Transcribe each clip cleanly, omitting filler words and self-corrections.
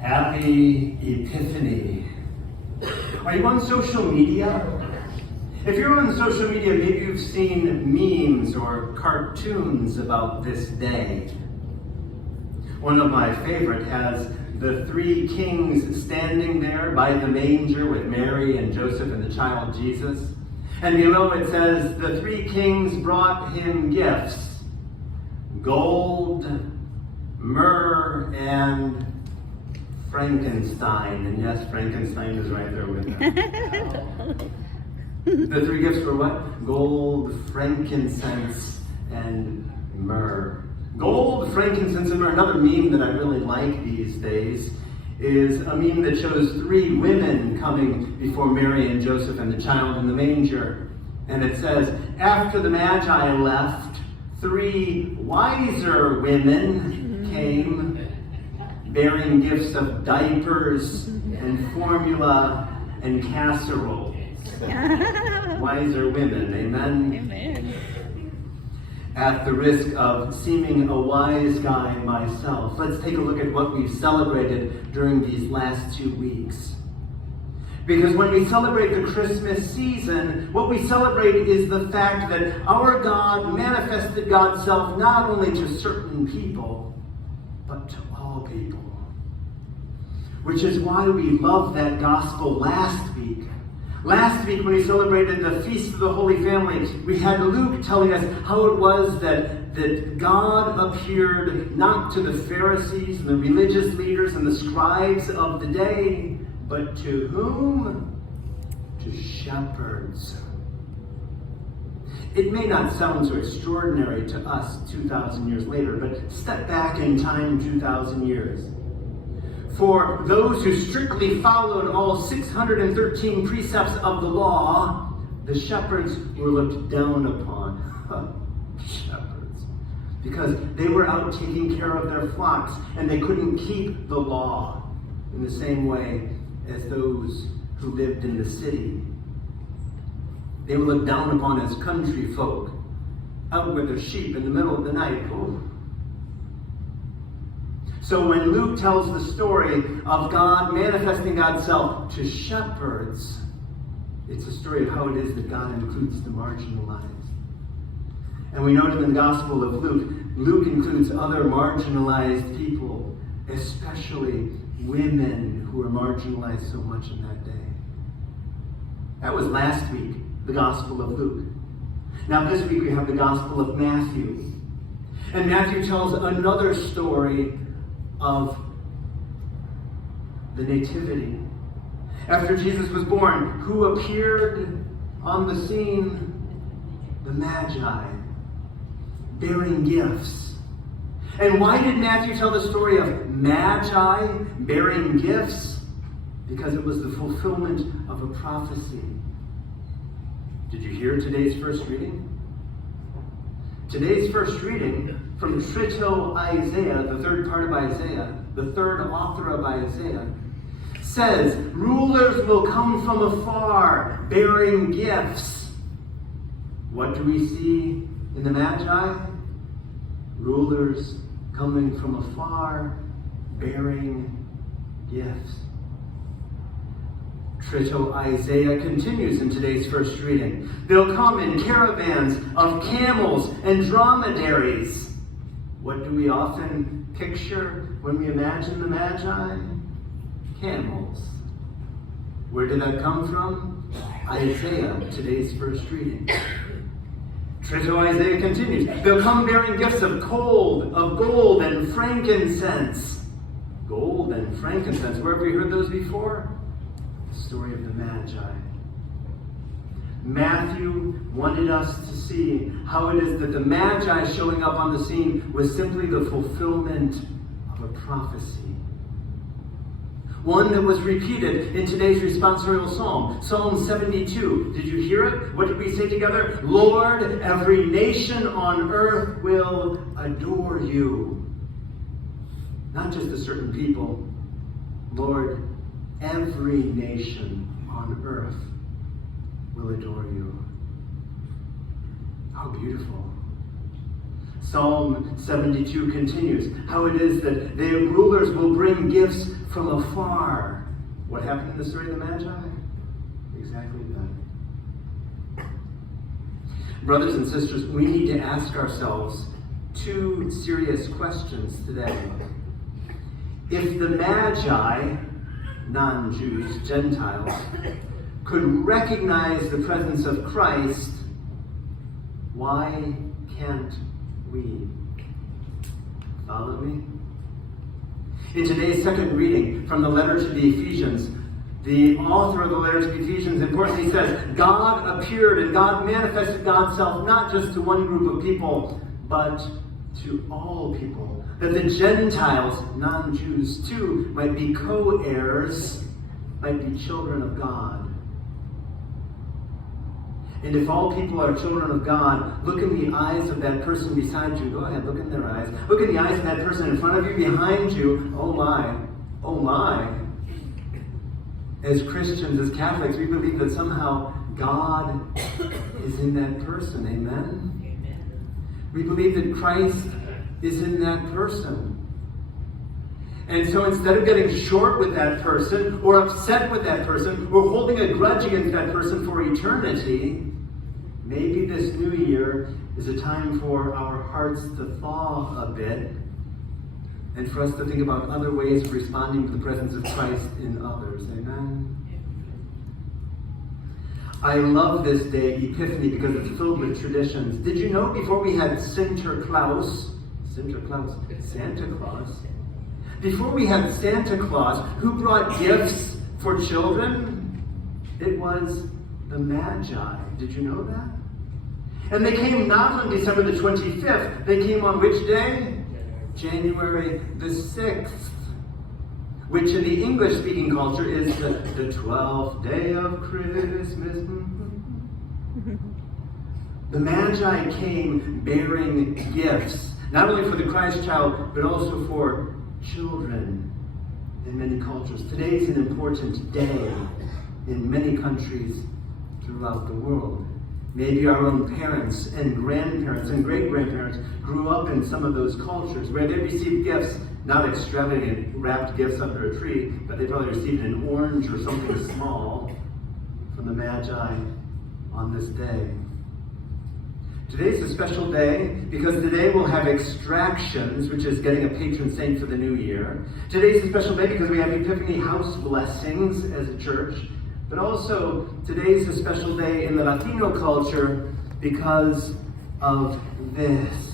Happy Epiphany. Are you on social media? If you're on social media, maybe you've seen memes or cartoons about this day. One of my favorite has the three kings standing there by the manger with Mary and Joseph and the child Jesus. And below it says, the three kings brought him gifts: gold, myrrh, and Frankenstein. And yes, Frankenstein is right there with them. The three gifts were what? Gold, frankincense, and myrrh. Gold, frankincense, and myrrh. Another meme that I really like these days is a meme that shows three women coming before Mary and Joseph and the child in the manger. And it says, after the Magi left, three wiser women came, bearing gifts of diapers and formula and casseroles. Wiser women, amen? Amen. At the risk of seeming a wise guy myself, let's take a look at what we've celebrated during these last 2 weeks. Because when we celebrate the Christmas season, what we celebrate is the fact that our God manifested God's self not only to certain people, but to all people. Which is why we love that gospel last week. Last week, when we celebrated the Feast of the Holy Family, we had Luke telling us how it was that God appeared not to the Pharisees and the religious leaders and the scribes of the day, but to whom? To shepherds. It may not sound so extraordinary to us 2,000 years later, but step back in time 2,000 years. For those who strictly followed all 613 precepts of the law, the shepherds were looked down upon. Shepherds. Because they were out taking care of their flocks, and they couldn't keep the law in the same way as those who lived in the city. They were looked down upon as country folk, out with their sheep in the middle of the night. Ooh. So when Luke tells the story of God manifesting God's self to shepherds, it's a story of how it is that God includes the marginalized. And we note in the Gospel of Luke, Luke includes other marginalized people, especially women who were marginalized so much in that day. That was last week, the Gospel of Luke. Now this week we have the Gospel of Matthew. And Matthew tells another story of the Nativity. After Jesus was born, who appeared on the scene? The Magi, bearing gifts. And why did Matthew tell the story of Magi bearing gifts? Because it was the fulfillment of a prophecy. Did you hear today's first reading? Today's first reading from Trito Isaiah, the third part of Isaiah, the third author of Isaiah, says, rulers will come from afar, bearing gifts. What do we see in the Magi? Rulers coming from afar, bearing gifts. Trito Isaiah continues in today's first reading. They'll come in caravans of camels and dromedaries. What do we often picture when we imagine the Magi? Camels. Where did that come from? Isaiah, today's first reading. Trito Isaiah continues. They'll come bearing gifts of gold and frankincense. Gold and frankincense. Where have we heard those before? The story of the Magi. Matthew wanted us to see how it is that the Magi showing up on the scene was simply the fulfillment of a prophecy. One that was repeated in today's responsorial psalm, Psalm 72. Did you hear it? What did we say together? Lord, every nation on earth will adore you. Not just a certain people. Lord, every nation on earth will adore you. How beautiful. Psalm 72 continues how it is that the rulers will bring gifts from afar. What happened in the story of the Magi? Exactly that. Brothers and sisters, we need to ask ourselves two serious questions today. If the Magi, non-Jews, Gentiles, could recognize the presence of Christ, why can't we? Follow me? In today's second reading from the letter to the Ephesians, the author of the letter to the Ephesians importantly says, God appeared and God manifested God's self not just to one group of people, but to all people. That the Gentiles, non-Jews too, might be co-heirs, might be children of God. And if all people are children of God, look in the eyes of that person beside you. Go ahead, look in their eyes. Look in the eyes of that person in front of you, behind you. Oh my. As Christians, as Catholics, we believe that somehow God is in that person. Amen? We believe that Christ is in that person. And so instead of getting short with that person, or upset with that person, or holding a grudge against that person for eternity, maybe this new year is a time for our hearts to thaw a bit, and for us to think about other ways of responding to the presence of Christ in others. Amen? I love this day, Epiphany, because it's filled with traditions. Did you know before we had Santa Claus, before we had Santa Claus, who brought gifts for children? It was the Magi. Did you know that? And they came not on December the 25th. They came on which day? January the 6th. Which in the English-speaking culture is the 12th day of Christmas. The Magi came bearing gifts, not only for the Christ child, but also for children in many cultures. Today is an important day in many countries throughout the world. Maybe our own parents and grandparents and great-grandparents grew up in some of those cultures where they received gifts, not extravagant wrapped gifts under a tree, but they probably received an orange or something small from the Magi on this day. Today's a special day because today we'll have extractions, which is getting a patron saint for the new year. Today's a special day because we have Epiphany house blessings as a church. But also, today's a special day in the Latino culture because of this.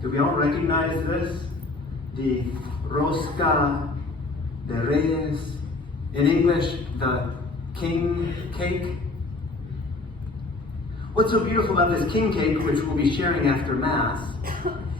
Do we all recognize this? The Rosca de Reyes. In English, the king cake. What's so beautiful about this king cake, which we'll be sharing after Mass,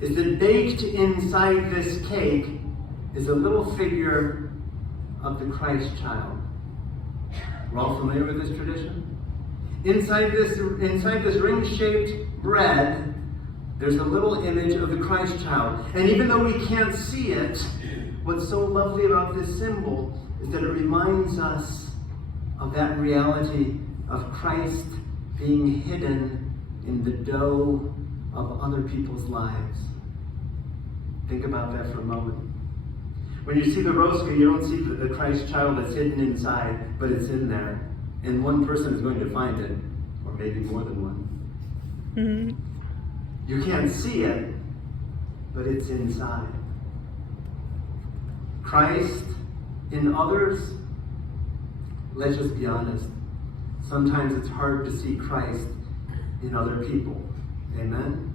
is that baked inside this cake is a little figure of the Christ child. We're all familiar with this tradition? Inside this ring-shaped bread, there's a little image of the Christ child. And even though we can't see it, what's so lovely about this symbol is that it reminds us of that reality of Christ being hidden in the dough of other people's lives. Think about that for a moment. When you see the rosca, you don't see the Christ child that's hidden inside, but it's in there. And one person is going to find it, or maybe more than one. Mm-hmm. You can't see it, but it's inside. Christ in others, let's just be honest. Sometimes it's hard to see Christ in other people. Amen?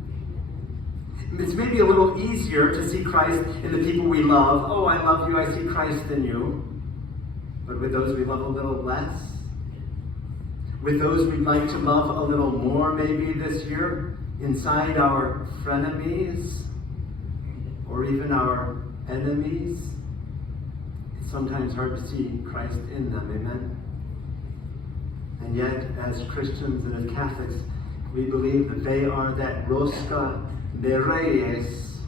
It's maybe a little easier to see Christ in the people we love. Oh, I love you, I see Christ in you. But with those we love a little less? With those we'd like to love a little more maybe this year? Inside our frenemies? Or even our enemies? It's sometimes hard to see Christ in them. Amen? And yet, as Christians and as Catholics, we believe that they are that rosca de reyes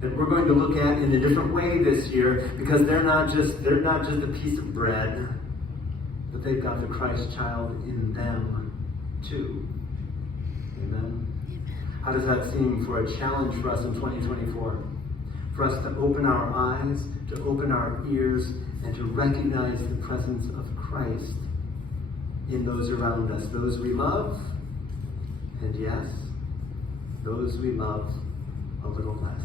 that we're going to look at in a different way this year, because they're not just a piece of bread, but they've got the Christ child in them too. Amen. How does that seem for a challenge for us in 2024? for us to open our eyes, to open our ears, and to recognize the presence of Christ in those around us, those we love, and yes, those we love a little less.